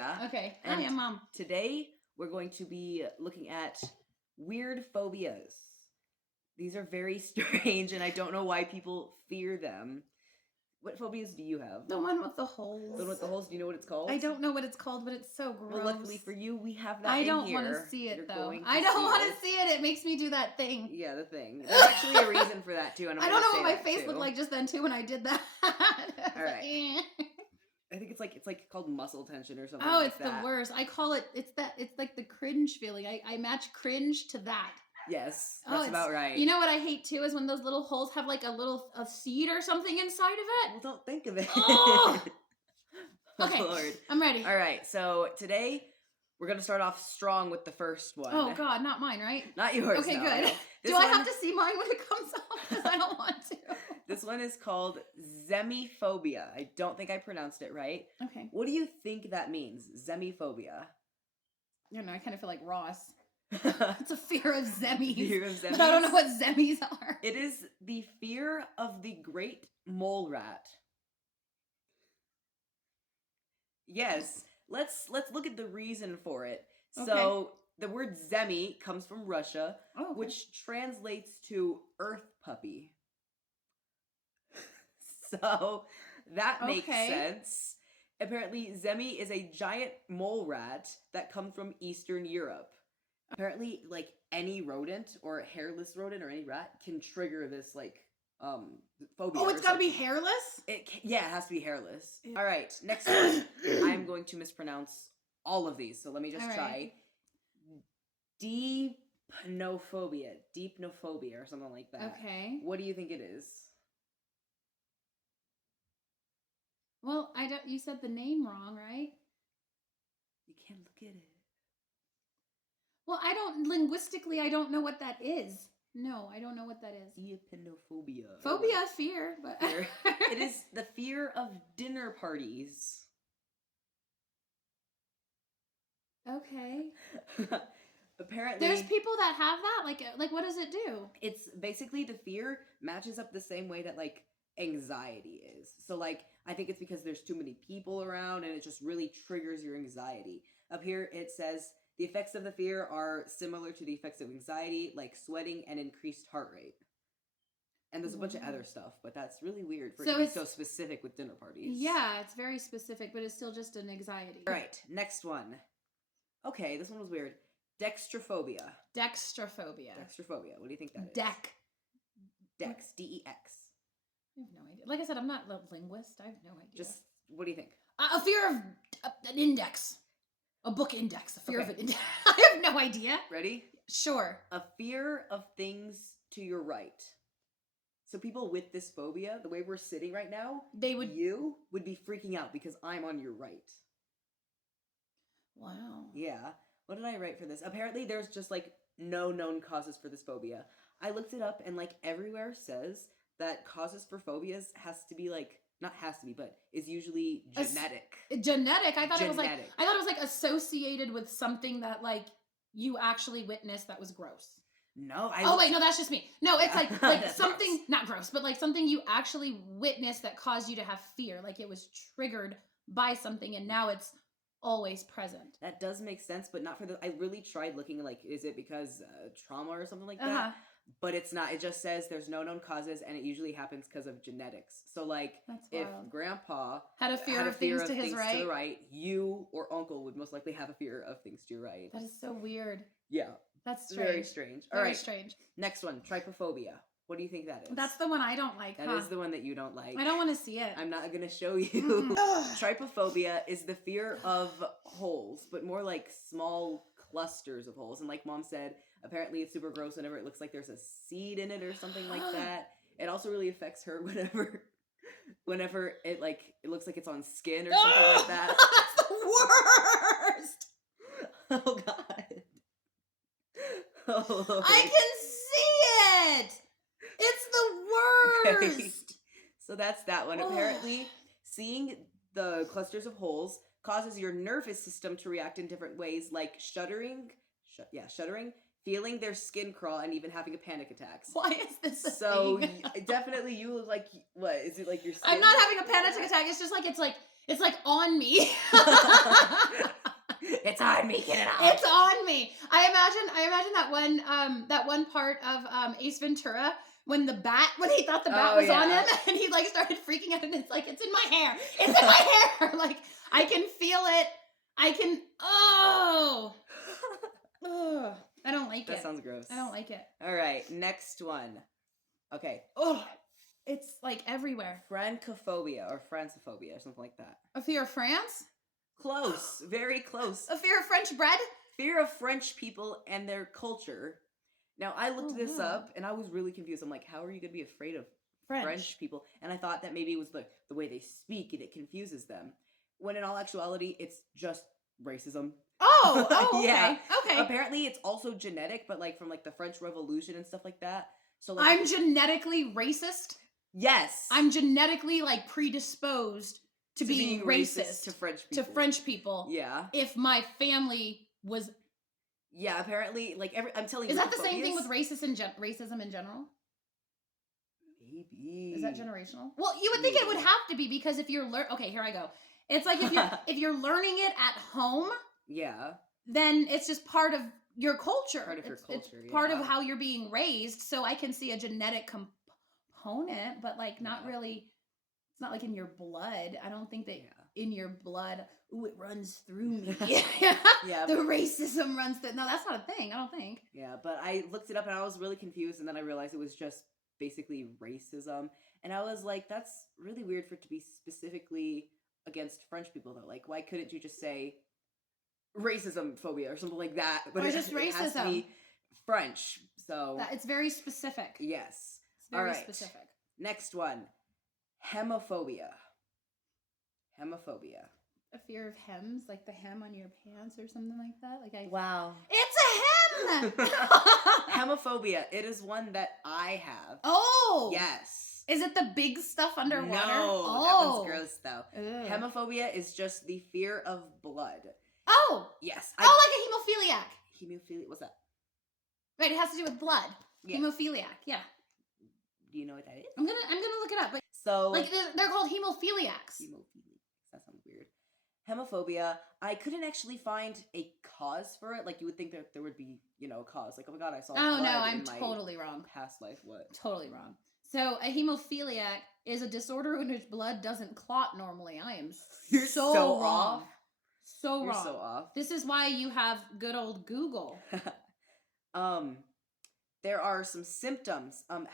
Yeah. Okay. And I am Mom. today we're going to be looking at weird phobias. These are very strange, and I don't know why people fear them. What phobias do you have? The one with the holes. The one with the holes. Do you know what it's called? I don't know what it's called, but it's so gross. Well, luckily for you, we have that. I in don't here. want to see it You're though. going to I don't see want it. to see it. It makes me do that thing. Yeah, the thing. There's actually a reason for that too, and I don't know what my face looked like just then too when I did that. All right. Eh. I think it's like called muscle tension or something. Oh, like it's that. the worst. I call it. It's like the cringe feeling. I match cringe to that. Yes, that's about right. You know what I hate too is when those little holes have like a seed or something inside of it. Well, don't think of it. Oh! Okay, Lord. I'm ready. All right, so today we're gonna start off strong with the first one. Oh God, not mine, right? Not yours. Okay, no, good. no. Do I have to see mine when it comes out? Because I don't want to. This one is called Zemmophobia. I don't think I pronounced it right. Okay. What do you think that means? Zemmophobia. I don't know. I kind of feel like Ross. It's a fear of zemmies. Fear of zemmies? But I don't know what zemmies are. It is the fear of the great mole rat. Yes, let's look at the reason for it. Okay. So the word zemi comes from Russia, Oh, okay. which translates to earth puppy. So that makes Okay. sense. Apparently, zemi is a giant mole rat that comes from Eastern Europe. Apparently, like any rodent or hairless rodent or any rat can trigger this phobia. Oh, it's got to be hairless? Yeah, it has to be hairless. All right, next one. I'm going to mispronounce all of these, so let me just All try. Deepnophobia or something like that. Okay. What do you think it is? Well, I don't. You said the name wrong, right? You can't look at it. Well, linguistically, I don't know what that is. No, I don't know what that is. Deepnophobia. Phobia, fear, but Fear. It is the fear of dinner parties. Okay. Apparently, There's people that have that. Like, what does it do? it's basically the fear matches up the same way that anxiety is. So I think it's because there's too many people around and it just really triggers your anxiety. Up here it says the effects of the fear are similar to the effects of anxiety, like sweating and increased heart rate. And there's a bunch of other stuff, but that's really weird for it to be so specific with dinner parties. Yeah, it's very specific, but it's still just an anxiety. All right, next one. Okay, this one was weird. Dextrophobia. Dextrophobia. Dextrophobia. What do you think that is? Dex. D-E-X. I have no idea. Like I said, I'm not a linguist. I have no idea. Just, what do you think? A fear of an index. A book index. A fear of an index. I have no idea. Ready? Sure. A fear of things to your right. So people with this phobia, the way we're sitting right now, you would be freaking out because I'm on your right. Wow. Yeah. What did I write for this? Apparently there's just no known causes for this phobia. I looked it up and everywhere says that causes for phobias has to be not has to be, but is usually genetic. Genetic? I thought it was associated with something that you actually witnessed that was gross. No, wait, no, that's just me. No, it's like something gross. Not gross, but something you actually witnessed that caused you to have fear. Like it was triggered by something and now it's always present. That does make sense, but not for the. I really tried looking is it because trauma or something like that? But it's not. It just says there's no known causes, and it usually happens because of genetics. So if Grandpa had a fear of things to his right, to the right, you or Uncle would most likely have a fear of things to your right. That is so weird. Yeah, that's strange. Very strange. All Very right, strange. Next one, trypophobia. What do you think that is? That's the one I don't like. That is the one that you don't like. I don't want to see it. I'm not going to show you. Trypophobia is the fear of holes, but more like clusters of holes. And like Mom said, apparently it's super gross whenever it looks like there's a seed in it or something like that. It also really affects her whenever it looks like it's on skin or something like that. That's the worst. Oh God. Oh Lord. I can see it. It's the worst. Okay. So that's that one. Apparently, seeing the clusters of holes causes your nervous system to react in different ways, like shuddering, feeling their skin crawl, and even having a panic attack. Why is this a so thing? Definitely you look like, what is it like your skin? I'm not having a panic attack. It's It's like on me. It's on me, get it out. It's on me. I imagine that one part of Ace Ventura when he thought the bat Oh, was on yeah. him and he like started freaking out and it's like it's in my hair. It's in my hair. Like I can feel it. I don't like it. That sounds gross. I don't like it. All right, next one. Okay. Oh, it's like everywhere. Francophobia or Francophobia or something like that. A fear of France? Close, very close. A fear of French bread? Fear of French people and their culture. Now, I looked this up and I was really confused. I'm like, how are you going to be afraid of French people? And I thought that maybe it was the way they speak and it confuses them. When in all actuality, it's just racism. Oh, okay. Yeah. Okay. Apparently, it's also genetic, but like from like the French Revolution and stuff like that. So like, I'm genetically racist. yes, I'm genetically like predisposed to being racist to French people. Yeah. If my family was, yeah. Apparently, like I'm telling you, is that the same thing with racism in general? Maybe. Is that generational? Well, you would think it would have to be because if you're okay, here I go. It's like if you're learning it at home, yeah, then it's just part of your culture. Part of your culture. It's part of how you're being raised. So I can see a genetic component, but like not really. It's not like in your blood. I don't think that in your blood. Ooh, it runs through me. Yeah. The racism runs through. No, that's not a thing. I don't think. Yeah, but I looked it up and I was really confused, and then I realized it was just basically racism, and I was like, that's really weird for it to be specifically against French people though. Like, why couldn't you just say racism phobia or something like that? But or just racism. It has to be French, so it's very specific. Yes, it's very all right. specific. Next one, hemophobia. Hemophobia. A fear of hems, like the hem on your pants or something like that. Wow. It's a hem. Hemophobia. It is one that I have. Oh. Yes. Is it the big stuff underwater? No, that one's gross though. Ew. Hemophobia is just the fear of blood. Oh. Yes. Like a hemophiliac. Hemophilia. What's that? Right. It has to do with blood. Yeah. Hemophiliac. Yeah. Do you know what that is? I'm gonna look it up. But so like they're called hemophiliacs. That sounds weird. Hemophobia. I couldn't actually find a cause for it. Like you would think that there would be, a cause. Like, oh my god, I saw. Oh blood no, I'm in my totally wrong. Past life, what? Totally wrong. So a hemophiliac is a disorder in which blood doesn't clot normally. I am You're so wrong. Off. So You're wrong. so off. This is why you have good old Google. There are some symptoms of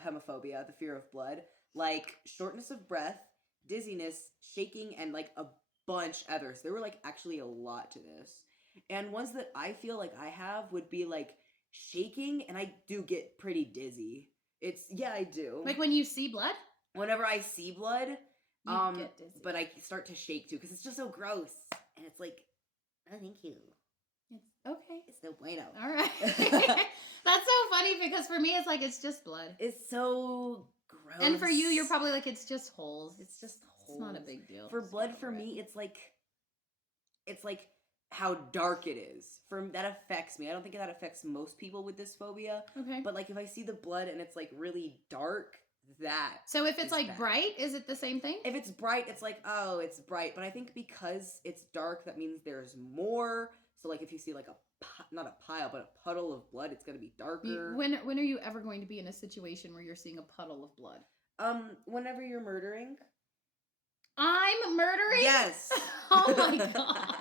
hemophobia, the fear of blood, like shortness of breath, dizziness, shaking, and like a bunch others. There were like actually a lot to this. And ones that I feel like I have would be like shaking, and I do get pretty dizzy. I do. Like when you see blood? Whenever I see blood, you get dizzy. But I start to shake too because it's just so gross. And it's like, oh, thank you. It's okay. It's no bueno. All right. That's so funny because for me, it's like, it's just blood. It's so gross. And for you, you're probably like, it's just holes. It's just holes. It's not a big deal. For blood, for me, it's like how dark it is. That affects me. I don't think that affects most people with this phobia. Okay. But like if I see the blood and it's like really dark, that. So if it's like bad. bright, is it the same thing? If it's bright, it's like, oh, it's bright. But I think because it's dark, that means there's more. So like if you see like not a pile, but a puddle of blood, it's going to be darker. When are you ever going to be in a situation where you're seeing a puddle of blood? Whenever you're murdering. I'm murdering? Yes. Oh my god.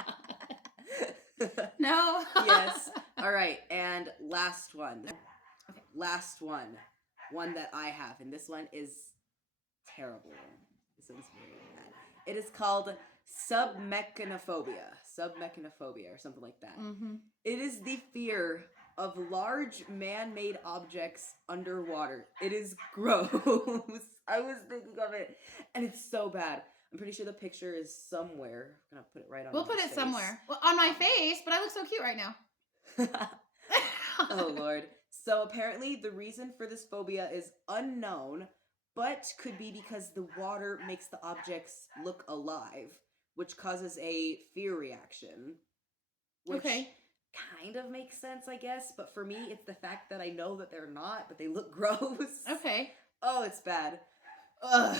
No. Yes. All right. And last one. Okay. Last one. One that I have. And this one is terrible. This one's very bad. It is called submechanophobia. Submechanophobia or something like that. Mm-hmm. It is the fear of large man-made objects underwater. It is gross. I was thinking of it. And it's so bad. I'm pretty sure the picture is somewhere. I'm gonna put it right on. We'll put it somewhere. Well, on my face, but I look so cute right now. Oh Lord. So apparently the reason for this phobia is unknown, but could be because the water makes the objects look alive, which causes a fear reaction. Which kind of makes sense, I guess, but for me it's the fact that I know that they're not, but they look gross. Okay. Oh, it's bad. Ugh.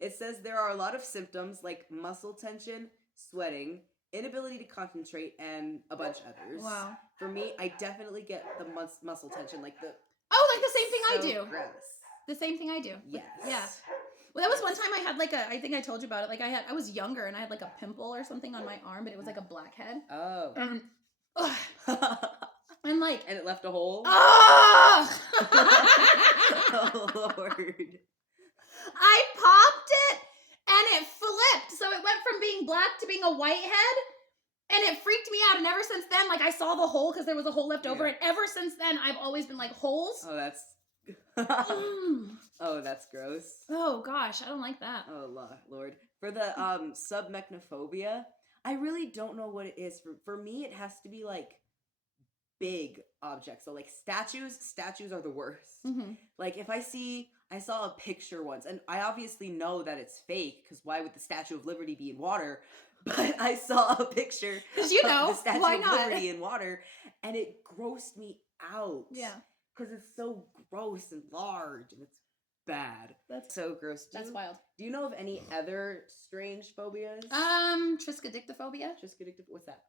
It says there are a lot of symptoms like muscle tension, sweating, inability to concentrate, and a bunch others. Wow. For me, I definitely get the muscle tension, like the Oh, like the same thing I so do. gross. The same thing I do. Yes. Yeah. Well, that was one time I had like I think I told you about it. Like I was younger and I had like a pimple or something on my arm, but it was like a blackhead. Oh. And like. And it left a hole? Oh! Oh, Lord. I popped it and it flipped. So it went from being black to being a white head. And it freaked me out. And ever since then, like I saw the hole because there was a hole left over. And ever since then, I've always been like, holes? Oh, that's... Oh, that's gross. Oh, gosh. I don't like that. Oh, Lord. For the submechnophobia, I really don't know what it is. For me, it has to be like big objects. So like statues are the worst. Mm-hmm. Like if I saw a picture once, and I obviously know that it's fake, because why would the Statue of Liberty be in water? But I saw a picture of the Statue of Liberty in water, and it grossed me out. Yeah. Because it's so gross and large, and it's bad. That's so gross. That's wild. Do you know of any other strange phobias? Triskaidectophobia. What's that?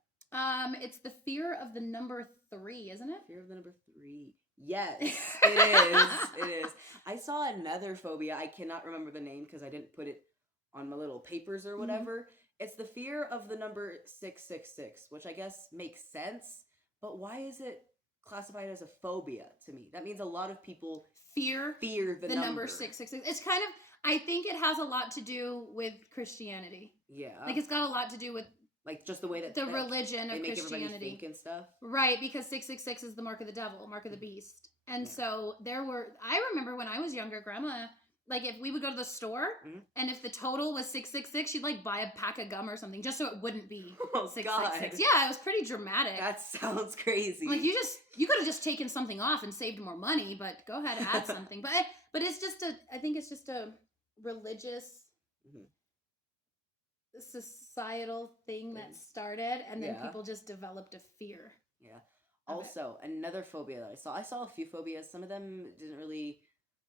It's the fear of the number 3, isn't it? Fear of the number 3. Yes, it is. It is. I saw another phobia. I cannot remember the name because I didn't put it on my little papers or whatever. Mm-hmm. It's the fear of the number 666, which I guess makes sense. But why is it classified as a phobia to me? That means a lot of people fear the number 666. It's kind of, I think it has a lot to do with Christianity. Yeah. Like it's got a lot to do with like just the way that the religion of make Christianity everybody think and stuff. Right, because 666 is the mark of the devil, mark of the beast. And so I remember when I was younger, Grandma, like if we would go to the store and if the total was 666, she'd like buy a pack of gum or something just so it wouldn't be 666. Yeah, it was pretty dramatic. That sounds crazy. Like you could have just taken something off and saved more money, but go ahead and add something. But it's just I think it's just a religious societal thing that started, and then people just developed a fear. Yeah. Also, another phobia that I saw a few phobias. Some of them didn't really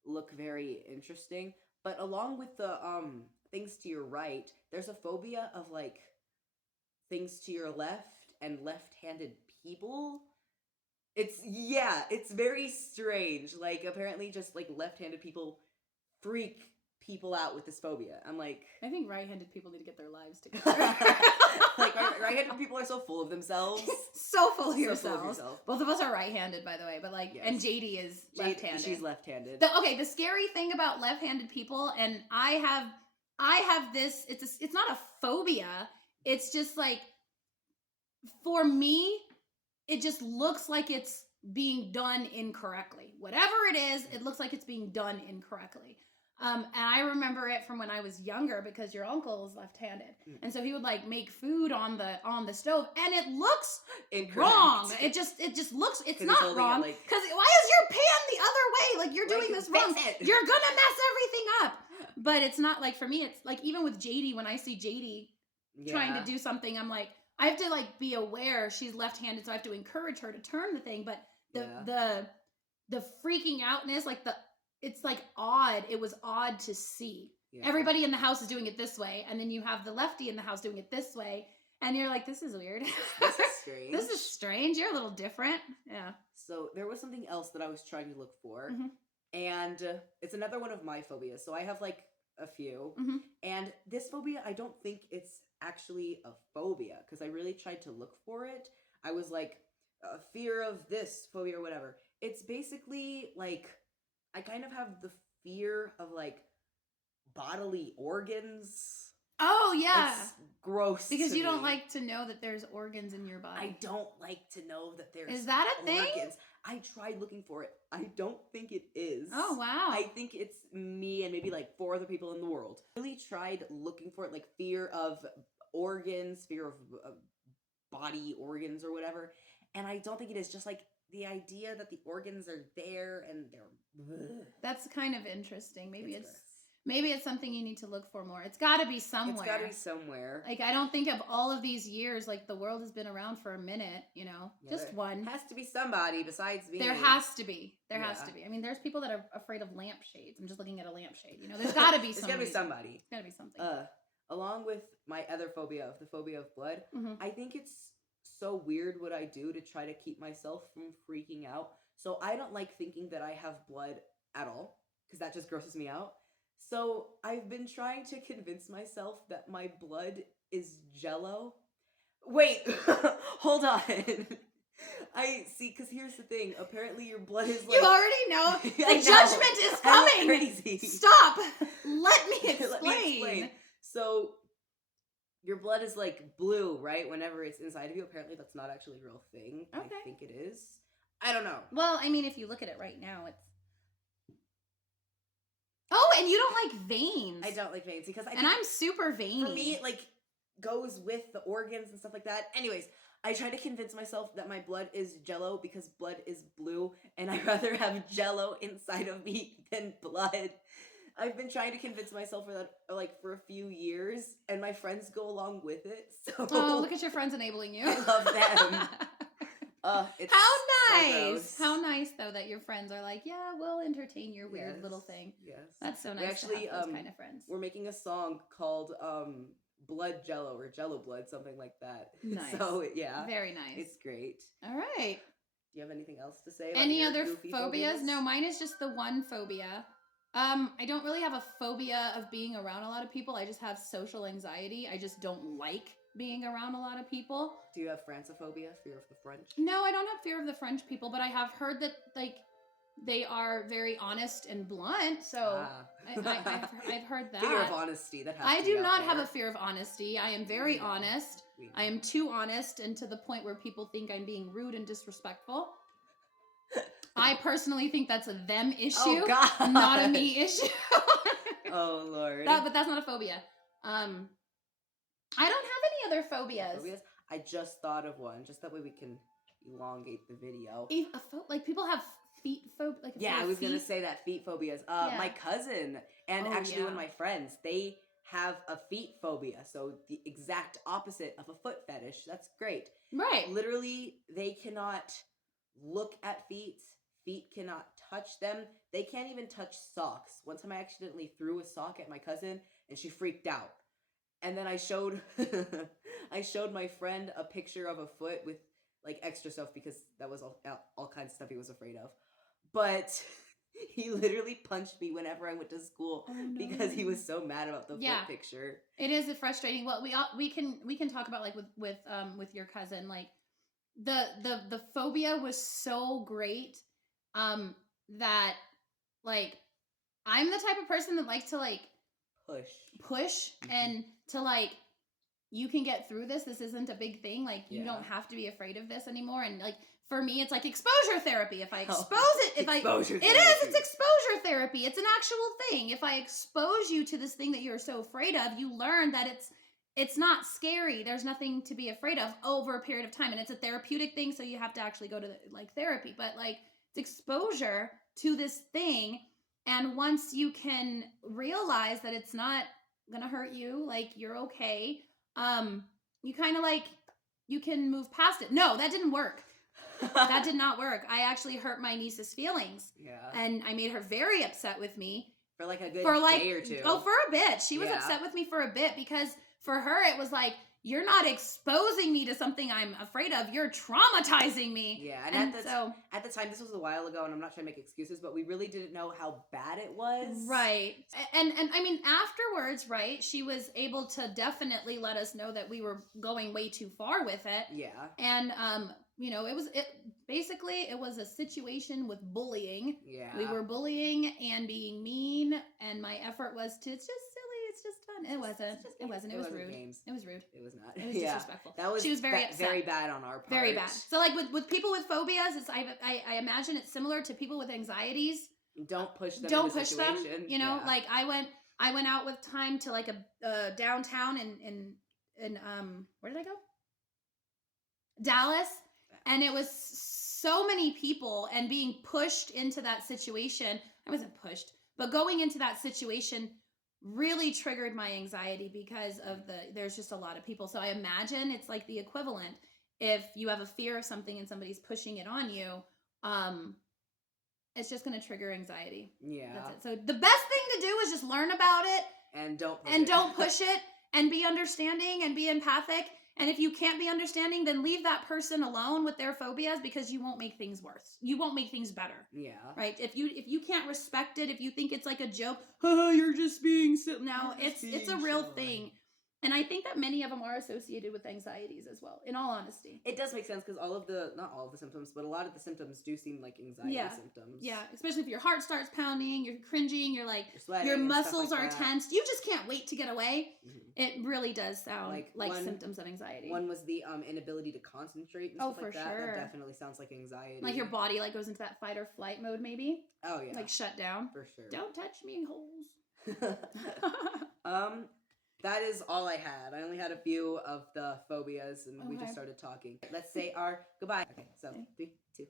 look very interesting, but along with the things to your right, there's a phobia of like things to your left and left-handed people. It's very strange. Like apparently just like left-handed people freak people out with this phobia. I'm like, I think right-handed people need to get their lives together. Like right-handed people are so full of themselves. so full of yourself. Both of us are right-handed, by the way, but like, and JD is left-handed. She's left-handed. The scary thing about left-handed people, and I have this. It's not a phobia. It's just like, for me, it just looks like it's being done incorrectly. Whatever it is, it looks like it's being done incorrectly. And I remember it from when I was younger because your uncle is left-handed. And so he would like make food on the stove and it looks wrong. It just looks, it's not wrong. Because why is your pan the other way? Like you're doing this wrong. You're gonna mess everything up. But it's not like, for me, it's like even with JD, when I see JD trying to do something, I'm like, I have to like be aware she's left-handed, so I have to encourage her to turn the thing. But the freaking outness, like it's like odd. It was odd to see. Yeah. Everybody in the house is doing it this way, and then you have the lefty in the house doing it this way, and you're like, this is weird. This is strange. This is strange. You're a little different. Yeah. So there was something else that I was trying to look for, and it's another one of my phobias. So I have like a few, and this phobia, I don't think it's actually a phobia because I really tried to look for it. I was like, fear of this phobia or whatever. It's basically like, I kind of have the fear of like bodily organs. Oh yeah. It's gross. Because you don't like to know that there's organs in your body. I don't like to know that there's Is that a thing? organs. I tried looking for it. I don't think it is. Oh wow. I think it's me and maybe like 4 other people in the world. I really tried looking for it, like fear of organs, fear of body organs or whatever. And I don't think it is. Just like the idea that the organs are there and they're... That's kind of interesting. Maybe maybe it's something you need to look for more. It's got to be somewhere. It's got to be somewhere. Like, I don't think of all of these years, like, the world has been around for a minute, you know? Yeah, just one. Has to be somebody besides me. There has to be. There has to be. I mean, there's people that are afraid of lampshades. I'm just looking at a lampshade. You know, there's got to be somebody. There's got to be somebody. There's got to be something. Along with my other phobia, the phobia of blood, Mm-hmm. I think it's so weird what I do to try to keep myself from freaking out. So I don't like thinking that I have blood at all, because that just grosses me out. So I've been trying to convince myself that my blood is jello. Wait, hold on. I see, because here's the thing. Apparently your blood is like... You already know. The judgment is coming. Crazy. Stop. Let me explain. Let me explain. So your blood is like blue, right? Whenever it's inside of you. Apparently that's not actually a real thing. Okay. I think it is. I don't know. Well, I mean, if you look at it right now, it's... Oh, and you don't like veins. I don't like veins because And I'm super veiny. For me, it like goes with the organs and stuff like that. Anyways, I try to convince myself that my blood is jello because blood is blue and I'd rather have jello inside of me than blood. I've been trying to convince myself for that like for a few years and my friends go along with it. So oh, look at your friends enabling you. I love them. It's How nice. so gross. How nice though that your friends are like, yeah, we'll entertain your weird Yes, little thing. Yes. That's so nice We actually, to have those kind of friends. We're making a song called Blood Jello or Jello Blood, something like that. Nice. So yeah. Very nice. It's great. All right. Do you have anything else to say about Any your other goofy phobias? No, mine is just the one phobia. I don't really have a phobia of being around a lot of people. I just have social anxiety. I just don't like being around a lot of people. Do you have Francophobia, fear of the French? No, I don't have fear of the French people, but I have heard that like they are very honest and blunt. So I've heard that. Fear of honesty. That has I to be do out not there. have a fear of honesty. I am very Yeah. honest. I am too honest, and to the point where people think I'm being rude and disrespectful. I personally think that's a them issue, Oh God. not a me issue. Oh Lord. But that's not a phobia. I don't have any other phobias. I just thought of one, just that way we can elongate the video. Like people have feet phobia. Like Yeah, I was gonna say that feet phobias. Yeah. My cousin and Oh, actually yeah. one of my friends, they have a feet phobia, so the exact opposite of a foot fetish. That's great. Right. Literally, they cannot look at feet. Feet cannot touch them. They can't even touch socks. One time I accidentally threw a sock at my cousin and she freaked out. And then I showed I showed my friend a picture of a foot with like extra stuff because that was all kinds of stuff he was afraid of. But he literally punched me whenever I went to school because he was so mad about the foot picture. It is frustrating. Well, we can talk about like with your cousin, like the phobia was so great that like I'm the type of person that likes to like push and to like you can get through this. This isn't a big thing. Like you don't have to be afraid of this anymore. And like for me, it's like exposure therapy. If I expose it, it's exposure therapy. It's an actual thing. If I expose you to this thing that you're so afraid of, you learn that it's not scary. There's nothing to be afraid of over a period of time. And it's a therapeutic thing. So you have to actually go to like therapy, but like it's exposure to this thing. And once you can realize that it's not going to hurt you, like you're okay. You kind of like, you can move past it. No, that didn't work. That did not work. I actually hurt my niece's feelings. Yeah. And I made her very upset with me. For like a good day or two. Oh, for a bit. She was upset with me for a bit because for her it was like, you're not exposing me to something I'm afraid of. You're traumatizing me. Yeah, and at the time, this was a while ago, and I'm not trying to make excuses, but we really didn't know how bad it was. Right. And I mean, afterwards, right, she was able to definitely let us know that we were going way too far with it. Yeah. And, you know, it was a situation with bullying. Yeah. We were bullying and being mean, and my effort was to, it's just silly, it's just fun. It wasn't. It was rude. Games. It was rude. It was not. It was disrespectful. She was very upset. Very bad on our part. Very bad. So like with people with phobias, I imagine it's similar to people with anxieties. Don't push them. Don't push them. You know, Yeah. like I went out with time to like a downtown in where did I go? Dallas. And it was so many people and being pushed into that situation. I wasn't pushed, but going into that situation really triggered my anxiety because of there's just a lot of people. So I imagine it's like the equivalent. If you have a fear of something and somebody's pushing it on you, it's just going to trigger anxiety. Yeah. That's it. So the best thing to do is just learn about it And don't push it and be understanding and be empathic. And if you can't be understanding, then leave that person alone with their phobias, because you won't make things worse. You won't make things better. Yeah. Right? If you can't respect it, if you think it's like a joke, oh, you're just being silly. No, it's a real thing. And I think that many of them are associated with anxieties as well, in all honesty. It does make sense because not all of the symptoms, but a lot of the symptoms do seem like anxiety symptoms. Yeah, especially if your heart starts pounding, you're cringing, you're like, sweating your and stuff muscles like are that. tensed. You just can't wait to get away. Mhm. It really does sound like one- symptoms of anxiety. One was the inability to concentrate and Oh, stuff like for that. sure. That definitely sounds like anxiety. Like your body like goes into that fight or flight mode, maybe. Oh yeah. Like shut down. For sure. Don't touch me, holes. That is all I had. I only had a few of the phobias, and we just Okay. started talking. Let's say our goodbye. Okay, so Okay. 3, 2.